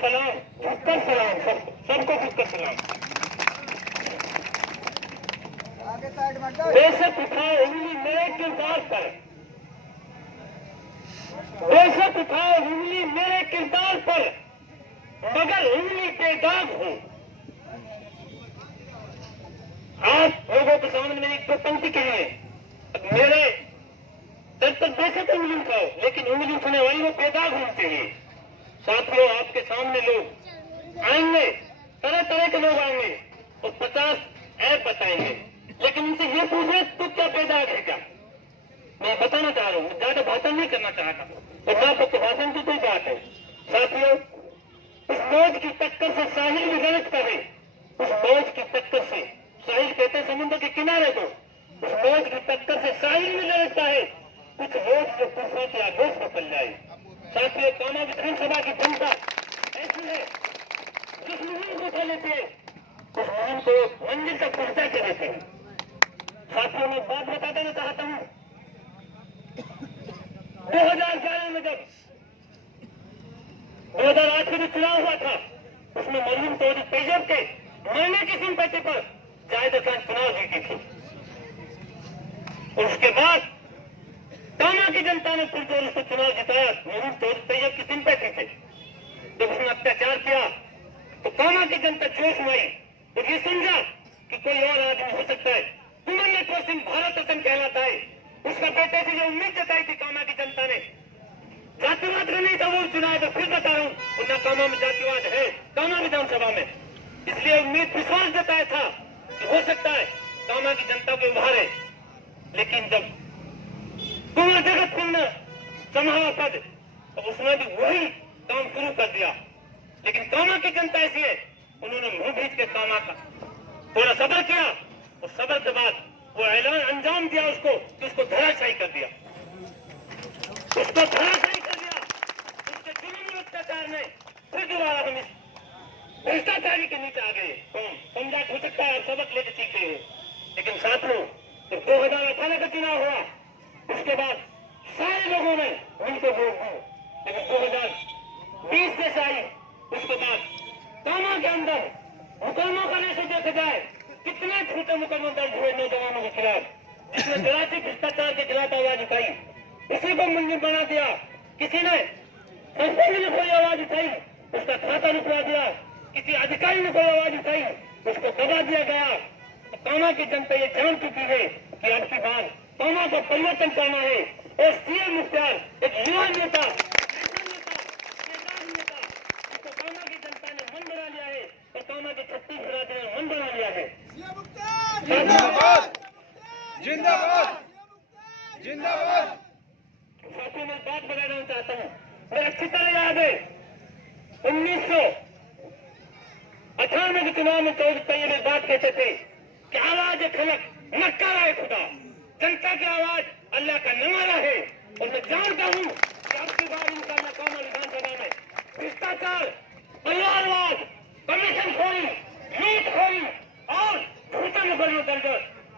सलाम, झुककर सलाम, सबको झुककर सलाम। बेशक उठाओ उंगली मेरे किरदार पर, बेशक उठाओ उंगली मेरे किरदार पर, मगर उंगली बेदाग हो। आप लोगों के सामने मेरी एक दो पंक्ति कही है, मेरे सर तक बेशक उंगली उठाओ, लेकिन उंगली उठाने वाली वो बेदाग होनी चाहिए। साथियों, आपके सामने लोग आएंगे, तरह तरह के लोग आएंगे और 50 ऐप बताएंगे, लेकिन उनसे ये पूछे तो क्या बेदाग है क्या? मैं बताना चाह रहा हूँ, ज्यादा भाषण नहीं करना चाहता, तो ना तो भाषण की कोई बात है। साथियों, उस मौज की टक्कर से साहिल भी गलत कहे, उस मौज की टक्कर से साहिल कहते समुद्र के किनारे को, उस मौज की टक्कर से साहिल भी लड़ता है, कुछ लोग जो कुर्सियों के आगोश में पल जाए। साथियों, कामा विधानसभा की जनता ऐसी है, जिस मुहिम को उठा लेते हैं उस मुहिम को मंजिल तक पहुंचा के देते हैं। साथियों, मैं बात बता देना चाहता हूँ, 2011 में जब 2008 में जो चुनाव हुआ था, उसमें मरहूम चौधरी तैयब के मरने की सिंपैथी पर जाहिद खान चुनाव जीती थी। उसके बाद कामा की जनता ने फिर जो उसको चुनाव जिताया, मरहूम चौधरी तैयब की सिंपैथी से। जब उसने अत्याचार किया तो कामा की जनता जोश में आई और ये समझा कि कोई और आदमी हो सकता है। सुमन सिंह भारत रत्न कहलाता है, उसका बेटे से जो उम्मीद जताई थी कामा की जनता ने, जातिवाद का नहीं था वो चुनाव, तो फिर बता रहा हूँ, उन्ना कामा में जातिवाद है, कामा विधानसभा में। इसलिए उम्मीद विश्वास जताया था कि हो सकता है कामा की जनता को उभारे। लेकिन जब कुंवर जगत सिंह ने संभाला पद, तो उसने भी वही काम शुरू कर दिया। लेकिन कामा की जनता ऐसी है, उन्होंने मुंह भीज के कामा का थोड़ा सब्र किया और सब्र के बाद वो ऐलान अंजाम दिया उसको कि उसको धराशायी कर दिया, उसको धराशायी कर दिया। उसके जुल्म अत्याचार में फिर दोबारा हम इस भ्रष्टाचारी के नीचे आ गए। कौन समझा हो सकता है, सबक लेकर सीखे हो। लेकिन साथियों, जब 2018 का चुनाव हुआ, उसके बाद सारे लोगों ने उनको वोट दी। लेकिन 2020 जैसे आई, उसके बाद कामा के अंदर मुकदमों का रेशो देखा जाए, कितने झूठे मुकदमे दर्ज हुए नौजवानों के खिलाफ, जिसने जरा से भ्रष्टाचार के खिलाफ आवाज उठाई उसी को मंजूर बना दिया। किसी ने संसद में कोई आवाज उठाई, उसका खाता रुकवा दिया। किसी अधिकारी ने कोई आवाज उठाई, उसको दबा दिया गया। तो कामा की जनता ये जान चुकी है कि अब की बार कामा को परिवर्तन करना है और सीएम मुख्तार एक युवा नेता, कामा की जनता ने मन बना लिया है और कामा के 36 राज्यों ने मन बना लिया है। जिंदाबाद, जिंदाबाद, जिंदाबाद। साथियों, मैं बात बताना चाहता हूँ, मुझे अच्छी तरह याद है 1998 के चुनाव में चौधरी तैयब इस बात कहते थे कि आवाज खलक नक्कारा है खुदा, जनता की आवाज अल्लाह का नवारा है। और मैं जानता हूँ कि अब की बार इंशाअल्लाह कामा विधानसभा में भ्रष्टाचार, परिवारवाद, कमीशनखोरी, लूटखोरी और झूठे मुकदमे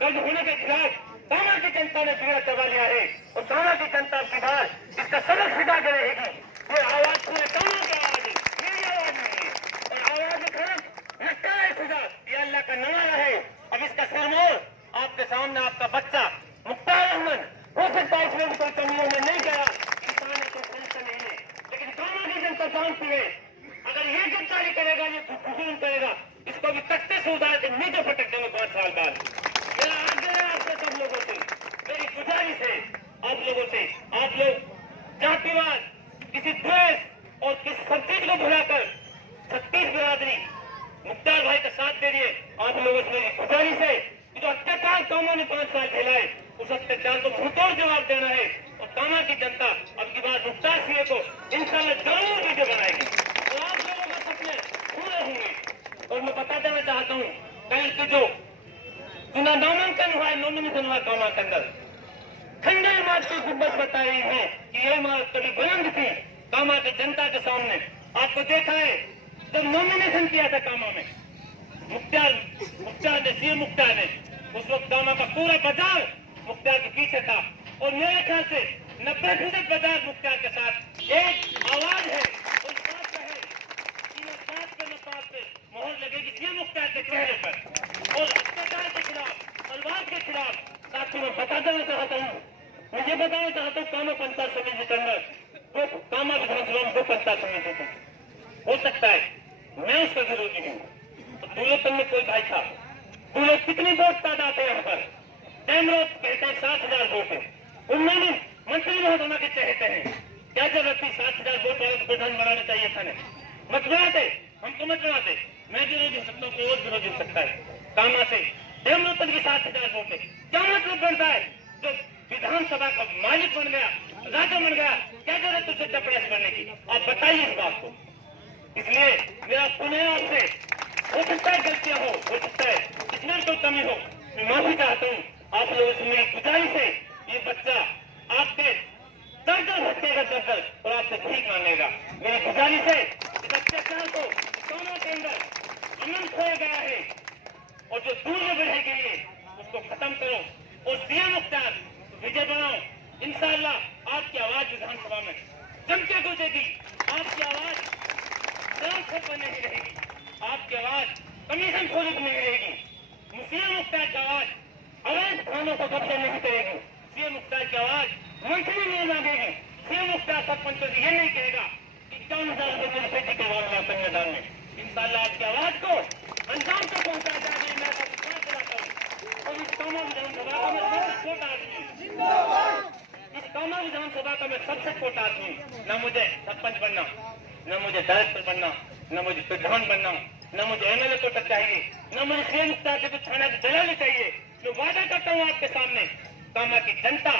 दर्ज होने के खिलाफ कामा की जनता ने पूरा दबा लिया है। और कामा की जनता की बात इसका सबक सिखा के रहेगी। ये आवाज पूरे कामा की आवाज है, मेरी आवाज नहीं है। और आवाज खलक नक्कारा है खुदा, ये अल्लाह का नवारा है। अब इसका सिरमौर आपके सामने आपका बच्चा मुख्तार अहमद, हो सकता है इसमें भी कोई कमी उन्हें नहीं करा, इंसान है कोई समझता नहीं है। लेकिन कामा की जनता जानती है, अगर ये गद्दारी करेगा, ये हुजूम करेगा, इसको भी तख्ते से उतार के नीचे फटक देंगे 5 साल बाद। मेरा आग्रह है आपसे सब लोगों से, मेरी गुजारिश है आप लोगों से, आप लोग जातिवाद, किसी द्वेष और किसी सब चीज को भुलाकर 36 बिरादरी मुख्तार भाई का साथ दे दिए। आप लोगों से मेरी गुजारिश है कि जो अत्याचार कामा ने 5 साल झेलाए, उस अत्याचार को मुंहतोड़ जवाब देना है। और कामा की जनता अब की बार मुख्तार सिंह को इंशाअल्लाह जरूर वीडियो बनाएगी और आप लोगों के सपने पूरे होंगे। और मैं बता देना चाहता हूँ, कल के जो चुनाव नामांकन हुआ है, नॉमिनेशन हुआ कामा के अंदर, ठंडे इमारत की गुब्बत बता रही है कि यह इमारत कभी बुलंद थी कामा की जनता के सामने। आपको देखा है जब नॉमिनेशन किया था कामा में, मुख्तार ने सीएम मुख्तार ने, उस वक्त कामा का पूरा बाजार मुख्तार के पीछे था। और मेरे ख्याल से 90% बाजार मुख्तार के साथ एक आवाज है। उस बात का है के चेहरे पर और अत्याचार के खिलाफ, तलवार के खिलाफ साथियों मैं बता देना चाहता हूँ, मैं ये बताना चाहता हूँ कामा पंचायत समिति के अंदर दो कामा विधानसभा में 2 पंचायत समिति थे। हो सकता है मैं उसका विरोधी हूँ, तो दूलोतन में कोई भाई था, दूलो कितनी वोट तादाद है यहाँ पर, डैमरोड कहते हैं 60,000 वोट है, उनमें भी मंत्री महोदय के चहेते हैं, क्या जरूरत थी 60,000 वोट वाले को प्रधान बनाना चाहिए था नहीं, मत बनाते, हमको मत बनाते, मैं विरोधी हो सकता हूँ, कोई और विरोधी हो सकता है। कामा से डैमरोड की 60,000 वोट है, क्या मतलब बनता है, जो विधानसभा का मालिक बन गया, राजा बन गया, क्या जरूरत उसे चपड़ासी बनने की, आप बताइए इस बात को। इसलिए मेरा पुनः आपसे हो सकता है गलतियां हो सकता है इसमें कोई कमी हो, मैं माफी चाहता हूँ आप लोगों से, मेरी गुजारिश है ये बच्चा आपके दर भटकेगा दर और आपसे भीख मांगेगा। मेरी गुजारिश है इस अत्याचार को कामा के अंदर अनंत हो गया है और जो दूर में बढ़ाई गई है उसको खत्म करो और सीएम मुख्तार विजय बनाओ। इंशाअल्लाह आपकी आवाज विधानसभा में जम के गूंजेगी, आपकी आवाज ट्रांसफर पर नहीं रहेगी, आपकी आवाज कमीशन खोलने को नहीं रहेगी, सीएम मुख्तार की आवाज अवैध खानों को कब्जा नहीं करेगी, सीएम मुख्तार की आवाज मंत्री नहीं मांगेगी, सीएम मुख्तार सरपंचों से ये नहीं कहेगा 51,000 रुपये मेरे बेटे के वाला कन्यादान में। इंशाअल्लाह आपकी आवाज को अंजाम तक पहुंचाया जाएगी, मैं आपको विश्वास दिलाता हूँ। और इस कामा विधानसभा का मैं सबसे छोटा आदमी, इस कामा विधानसभा का मैं सबसे छोटा आदमी, न मुझे सरपंच बनना, न मुझे डायरेक्टर बनना, न मुझे प्रधान बनना, न मुझे एमएलए कोटा चाहिए, न मुझे सीएम मुख्तार से कुछ थाना की दलाली चाहिए। मैं वादा करता हूँ आपके सामने, कामा की जनता,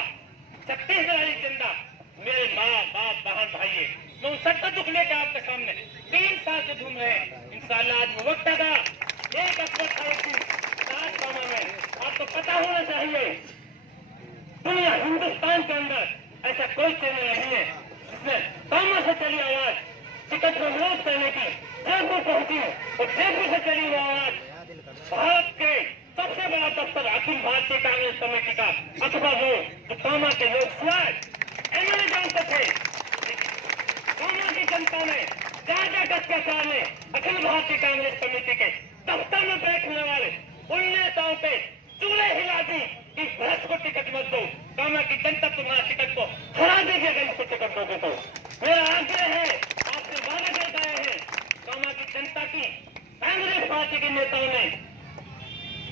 छत्तीसगढ़ की जनता, मेरे माँ बाप बहन भाई है, मैं उन सबका दुख लेकर आपके सामने 3 साल से घूम रहे हैं। इंशाअल्लाह आज वो वक्त आएगा, एक अकबर था एक दिन राज कामा में, आपको पता होना चाहिए दुनिया हिंदुस्तान के अंदर ऐसा कोई चैनल नहीं है जिसमें कामा से चली आवाज टिकट को विरोध करने की जयपुर पहुंची और जयपुर से चली वो आवाज भारत के सबसे बड़ा दफ्तर अखिल भारतीय कांग्रेस कमेटी का अखबार हो, जो कामा के लोग शायद एमएलए जानते थे, कामा की जनता ने जाकर अत्याचार ने अखिल भारतीय कांग्रेस कमेटी के दफ्तर में बैठने वाले उन नेताओं पे चूल्हे हिला दी कि भ्रष्ट को टिकट मत दो, कामा की जनता तुम्हारा टिकट को हरा देगी अगर इसको टिकट दोगे तो। मेरा आग्रह है, आपसे वादा करता है, कामा की जनता की कांग्रेस पार्टी के नेताओं ने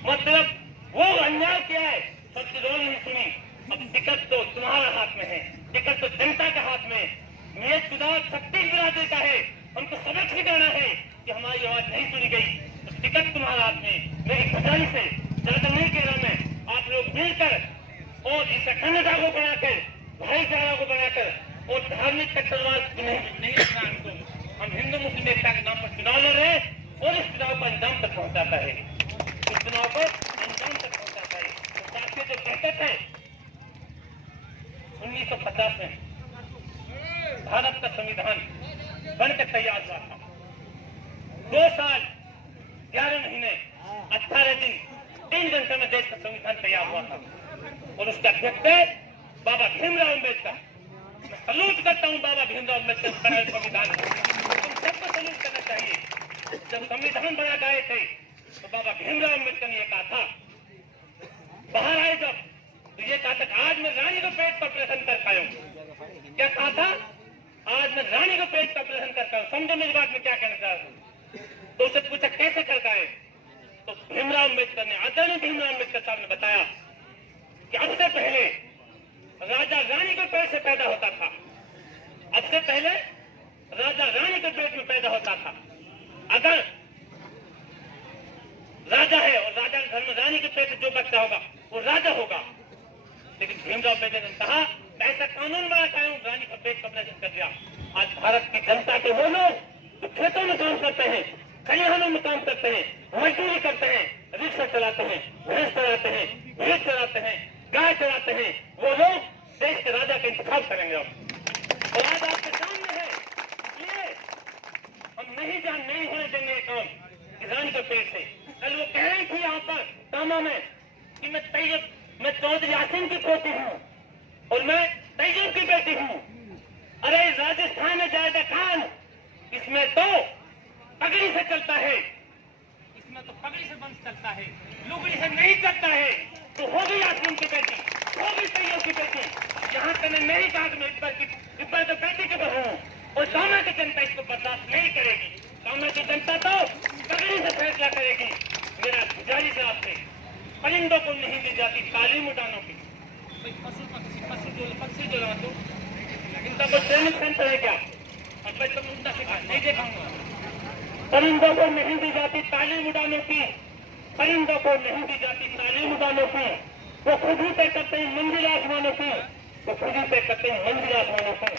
मतलब वो अन्याय किया है, सबकी रोल नहीं सुनी, अब टिकट तो तुम्हारा हाथ में है, टिकट तो जनता के हाथ में है। ये चुनाव छत्तीसगढ़ का है, हमको सबक सिखाना है कि हमारी आवाज नहीं सुनी गई, तो टिकट तुम्हारा हाथ में। मेरी गुजारिश है, ज्यादा नहीं कह रहा मैं, आप लोग मिलकर और इस अखंडता को बनाकर, भाईचारा को बनाकर और धार्मिक कट्टरवाद नहीं रखना हमको। हम हिंदू मुस्लिम एकता के नाम पर चुनाव लड़ रहे हैं और इस चुनाव को अंजाम तक पहुंचाता है, इस चुनाव को अंजाम तक पहुंचाता है। तो साथियों जो कहते थे 1950 में भारत का संविधान बनकर तैयार हुआ था, 2 साल 11 महीने 18 दिन 3 घंटे में देश का संविधान तैयार हुआ था और उसके अध्यक्ष थे बाबा भीमराव अम्बेडकर। मैं सलूट करता हूँ बाबा भीमराव अम्बेडकर बनाए संविधान को, तुम सबको सलूट करना चाहिए। जब संविधान बना गए थे तो बाबा भीमराव अम्बेडकर ने कहा था, बाहर आए जब तो ये कहा था आज मैं रानी को पेट का ऑपरेशन कर पाया हूँ। क्या कहा था? आज मैं रानी को पेट का ऑपरेशन करता हूँ। समझो मेरी बात में क्या कहना चाहता हूँ। तो उसे पूछा कैसे कर पाए, तो भीमराव अम्बेडकर ने, आदरणीय भीमराव अम्बेडकर साहब ने बताया कि अब से पहले राजा रानी के पेट से पैदा होता था, अब से पहले राजा रानी के पेट में पैदा होता था। अगर राजा है और राजा के घर में रानी के पेट जो बच्चा होगा वो राजा होगा, लेकिन भीमराव अम्बेडकर ने कहा ऐसा कानून बना कायम, रानी का पेट ऑपरेशन कर दिया। आज भारत की जनता के वो लोग जो खेतों में काम करते हैं, खलिहानों में काम करते हैं, मजदूरी करते हैं, रिक्शा चलाते हैं, भैंस चलाते हैं, भेड़ चलाते हैं, गाय चलाते हैं, वो लोग देश के राजा का इंतखाब करेंगे अब। और आज आपके सामने है, इसलिए हम नहीं होने देंगे काम कि रानी के पेट से। कल वो कह रही थी यहाँ पर कामा में कि मैं चौधरी यासीन की पोती हूँ और मैं तैयब की बेटी हूँ। अरे राजस्थान में जायदा खान, इसमें तो पगड़ी से चलता है, इसमें तो पगड़ी की बेटी, यहाँ तक मेरी काग में इब्बर तो बेटी की बहू और सामा की जनता इसको बर्दाश्त नहीं करेगी। सामा की जनता तो तगड़ी से फैसला करेगी। मेरा गुजारिश है आपसे, परिंदों को नहीं दी जाती तालीम उड़ानों की। पक्षी जो तो इनका कोई ट्रेनिंग सेंटर है क्या? अब मैं तुम उड़ना सिखा नहीं देखाऊंगा। परिंदों को नहीं दी जाती तालीम उड़ानों की, परिंदों को नहीं दी जाती तालीम उड़ानों की। वो खुद ही तय करते हैं मंजिल आसमानों की, वो खुद ही तय करते हैं मंजिल आसमानों की।